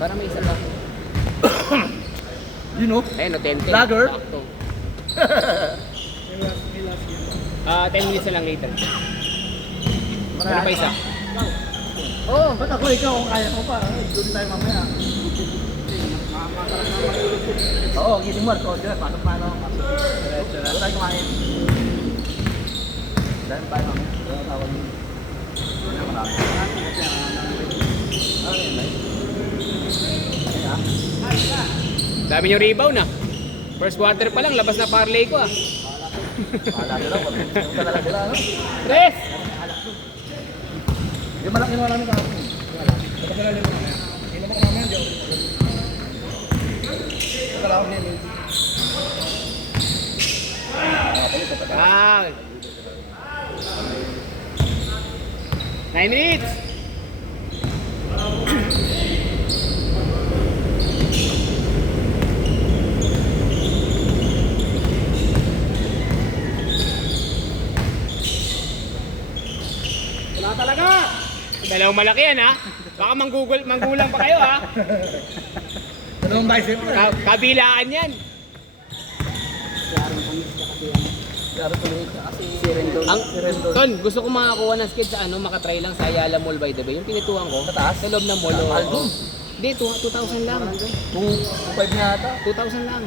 Para may isa pa. You know? Ayun, no, 10. Lager? 10 minutes na lang later. Meron pa isa. Oo, ba't ako ikaw kung kaya ko pa? Doon tayo mamaya. Oo, gising mo. Soldier, pasok pa ano. Doon tayo kumain. Dahil tayo mamaya. Doon tawag mo. Dami yung rebound na. First quarter pa lang, labas na parlay ko ah. Wala nyo lang. Yung talaga sila, ano? Tres! Yung malaki na namin kahapon. Ito pala lang mamaya. Hindi naman ka mamaya, Joe. Ito lang ako nila. Ah. 9 minutes! Wala talaga! Dalawang malaki yan ha. Baka manggulang pa kayo ha. Dalawang bicep ko. Kabilaan yan. Klaro tuloy ka kasi si Rendon. Ton, gusto ko makakuha ng skate sa ano, makatry lang sa Ayala Mall by the way. Yung pinituan ko. Sa taas? Sa loob ng mall. Mahal dun. Hindi, 2,000 lang. 2.5 na ata. 2,000 lang.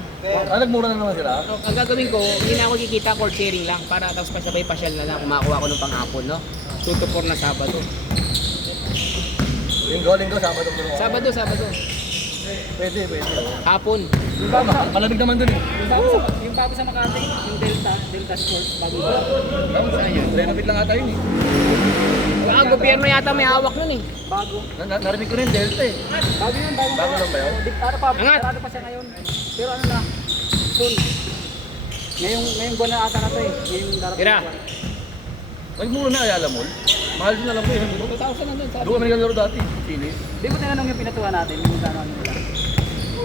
Nagmura na naman sila. So, ang gagawin ko, hindi na ako kikita, court sharing lang para tapos pasabay pasyal na lang kumakuha ko ng panghapon, no? 2 to 4 na Sabado. Linggo, Sabado. Sabado. Pwede. Hapon. Malamig naman dun eh. Yung bago sa Makati, yung Delta Sports, bago ko. Saan yun? Renovate lang ata yun eh. Ang gobyerno yata may hawak nun eh. Bago. Narinig ko rin Delta eh. Bago yun, bago. Bago lang ba yun? Diktado pa, Angat! sarado pa siya ngayon. Pero ano na, soon. Ngayong buwan na ata na to eh. Ngayong darating Tira. na buwan. Nagmura na Ayala Mall. Mahal din alam ko yun. 2,000 na dun. Sabi. Doon kami naglalaro dati. Chile. Di mo tinanong yung pinatuwa natin, yung gano'n nila.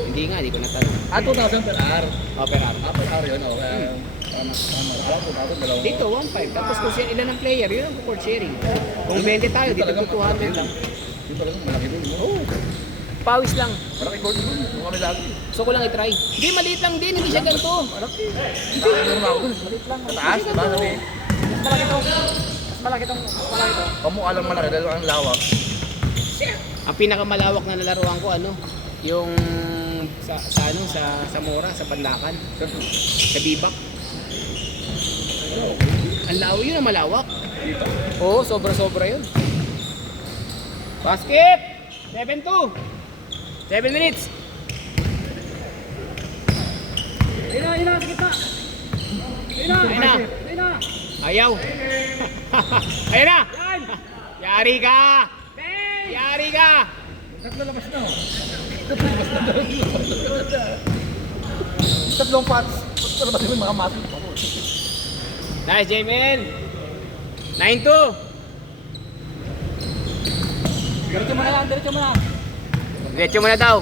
Hindi nga, hindi ko natanong. 2,000 per hour. Per hour. Per hour yun. Tama. Alam ko, 2,000 dalawa. Dito, 1.5. Tapos kung ilan ang player, yun ang court sharing. Kung 20 tayo, dito 200 lang. Yung talagang malaki dun. Oo. Pawis lang. Malaki court dun. Doon kami lagi. So ko lang i-try. Hindi, maliit lang din. Hindi siya ganito. Malaki. Hindi. Meron ako dun. Malit lang. Mataas, diba? Sabi. Mas malaki to. Mas malaki to. Pamukha lang malaki dahil ang lawak. Ang pinakamalawak na nalaruan ko, ano, yung sa Mora, sa Panlakan, sa Bibak. Ang lawa yun, ang malawak. Oo, sobra-sobra yun. Basket! 7-2. 7 minutes. Ayun na, sa gitna. Ayun na. Ayun na. Ayaw. Ayun na. Yan. Yari ka. Bang! Yari ka. Naglalabas na. Tatlong pots. Palabas mo yung mga masin. Nice, Jamin. 9-2. Diretso mo na lang, diretso mo na. Diretso mo na daw.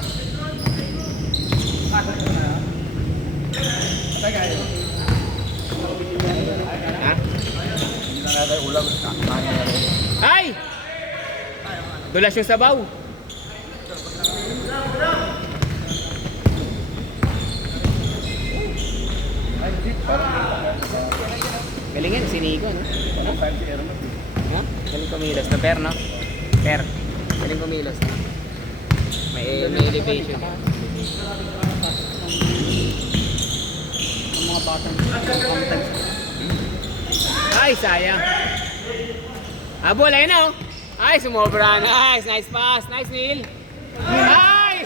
Ha? Hindi na natin ulam. Ay! Dulas yung sabaw. Galingin, si Nico, no? Ha? Galing kumilos. Na per, no? Per. Galing kumilos, no? May elevation. Ang mga batang Ay, sayang. Habol, ayun na, oh. Ay, sumobra. Nice, nice pass. Nice, Neil. Ay!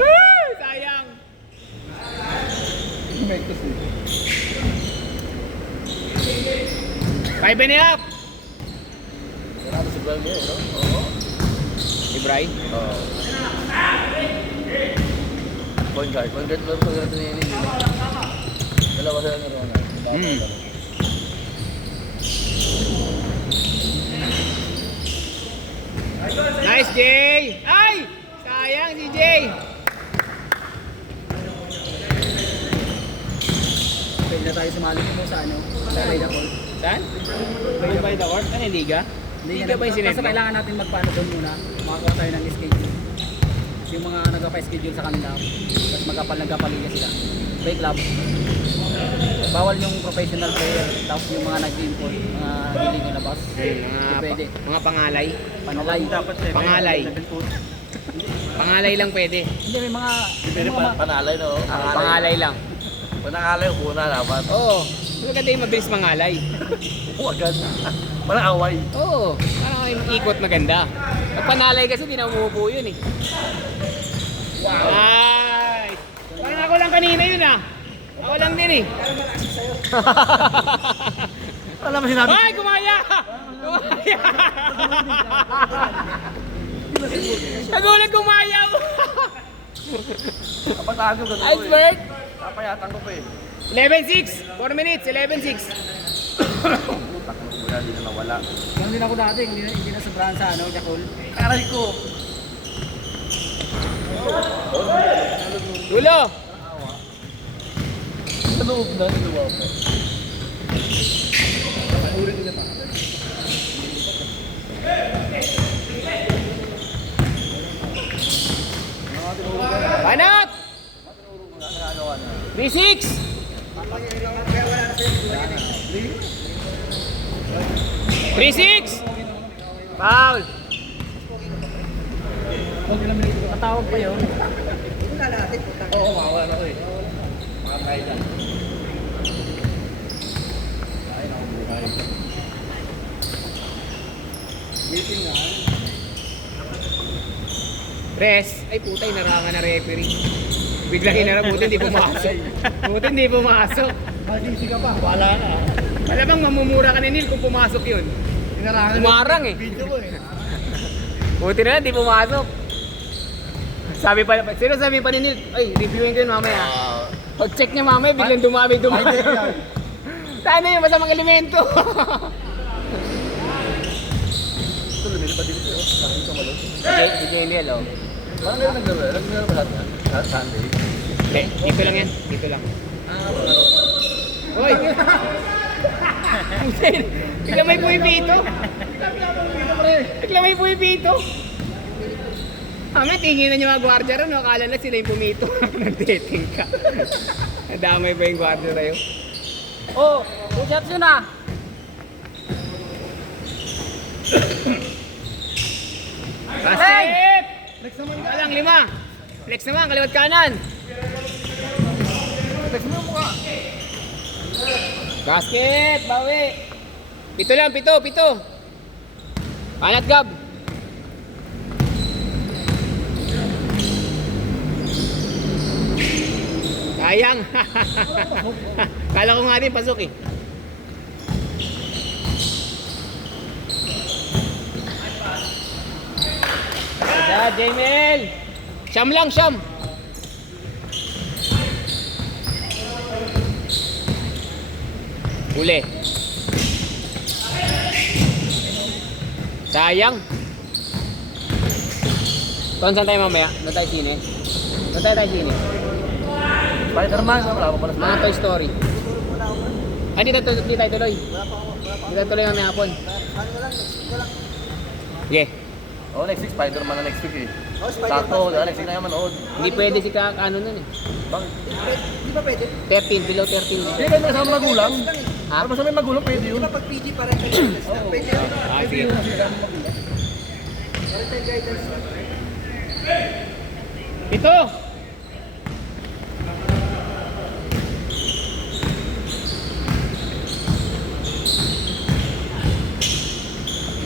Woo! Sayang. May tos eh. 5 and a half. Sarado si Bral mo, no? Oo. Si Bray. Oo. Point guard laro ko ganito na yun. Dalawa sila na Ronald. Nice, Jay. Ay! Sayang si Jay. pwede na tayo sumali mo sa ano, sa Reda Hall. Saan? By the Ward? Ano yung liga? Hindi ka ba yung sinend Kasi mo? kailangan natin magpaano doon muna. Makakuha tayo ng schedule. Kasi yung mga nagpa-schedule sa kanila, tapos nagkapalingya sila. Bay club. Bawal yung professional player, tapos yung mga nag-import, mga hindi nilabas. Hindi pwede. Mga pangalay. Panalay. Pangalay. Pangalay lang pwede. Hindi, may mga... Pwede panalay, no? Pangalay lang. Panalay, una dapat. Oo. Maganda yung mabilis mangalay. Agad. Parang away. Oo. Parang yung ikot maganda. Pag panalay kasi di na umuupo yun eh. Ay! Parang ako lang kanina yun ah. Ako lang din eh. Alam mo sinabi. Ay! Gumaya! Gumaya! Nagulat gumaya! Kapag tago, ganun ko eh. Iceberg! Napayatan ko pa eh. 11-6. 4 minutes. 11-6. Putak mo kuya, di na nawala. Ganun din ako dati, hindi na sobrahan sa ano, Jakul. Aray ko. Dulo! Sa loob na, niluwa ko. Panat! 3-6! 3-6! Foul! Matawag pa yun. Oo, mawala na ko eh. Mga tayo dyan. Ay, nakubuhay. Meeting nga. Press. Ay puta, inarangan na referee. Biglang hinarap, buti hindi pumasok. Buti hindi pumasok. Mag-DC ka pa. Wala na. Malamang mamumura ka ni Neil kung pumasok yun. Inarangan Umarang eh. video mo eh. Buti na lang, hindi pumasok. Sabi pa, sino sabi pa ni Neil? Ay, reviewin ko yun mamaya. Pag-check niya mamaya, biglang dumami. Sana yun, masamang elemento. Ito, lumilipad dito eh. Nakita ko malo. Si Jeliel, oh. Parang ngayon naglaro eh. Naglaro ba lahat yan? Lahat Sunday. Hindi, dito lang yan. Dito lang. Hoy! Bigla may puwipito. Bigla may puwipito. Tingin na niyo mga gwardiya ron, no? Akala na sila yung pumito. Nag-dating ka. Nadamay ba yung gwardiya tayo? Oh, push-ups yun ah. Basket! Flex naman ka lang, 5. Flex naman, kaliwat kanan. Flex mo yung mukha. Basket, bawi. 7 lang, 7. Anat Gab. Sayang. Kala ko nga din pasok eh. Sada, Jamel. Siyam lang, siyam. Uli. Sayang. Saan tayo mamaya? Doon tayo sine? Doon tayo sine? Spider-Man, wala pa pala. Mga Toy Story. Ay, di tayo tuloy. Di tayo tuloy mamaya hapon. Sige. Oh, next week, Spider-Man na next week eh. Sakto, next week na yung manood. Hindi pwede si ano nun eh. Bakit? Di ba pwede? 13, below 13. Hindi kayo kasama magulang. Ha? Para sa may magulang, pwede yun. Pag PG pa rin pwede. Ah, sige. Ito!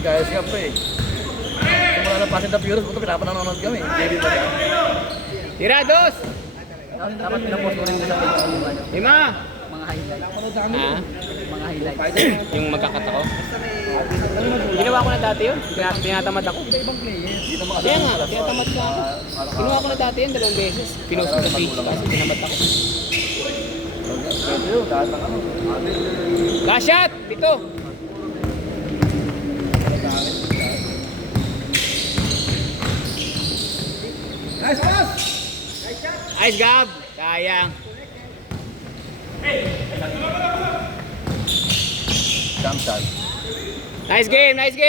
Guys, nga pa eh. Simula na Fast and the Furious, buto pinapanonood kami. JB pa yan. Tirados! Dapat pinapost mo rin sa page mo ano, 5! mga highlight. Ha? Mga highlights. Yung magkakat ako? Ginawa ko na dati yun. Tinatamad ako. Hindi naman kasi Kaya nga, tinatamad na ako. Ginawa ko na dati yun 2 beses. Pinost ko sa page kasi tinamad ako. Pwede yun, lahat ng ano. Last shot! Ito! Nice pass! Ice Gab! Sayang. Jump shot. Nice game! Nice game!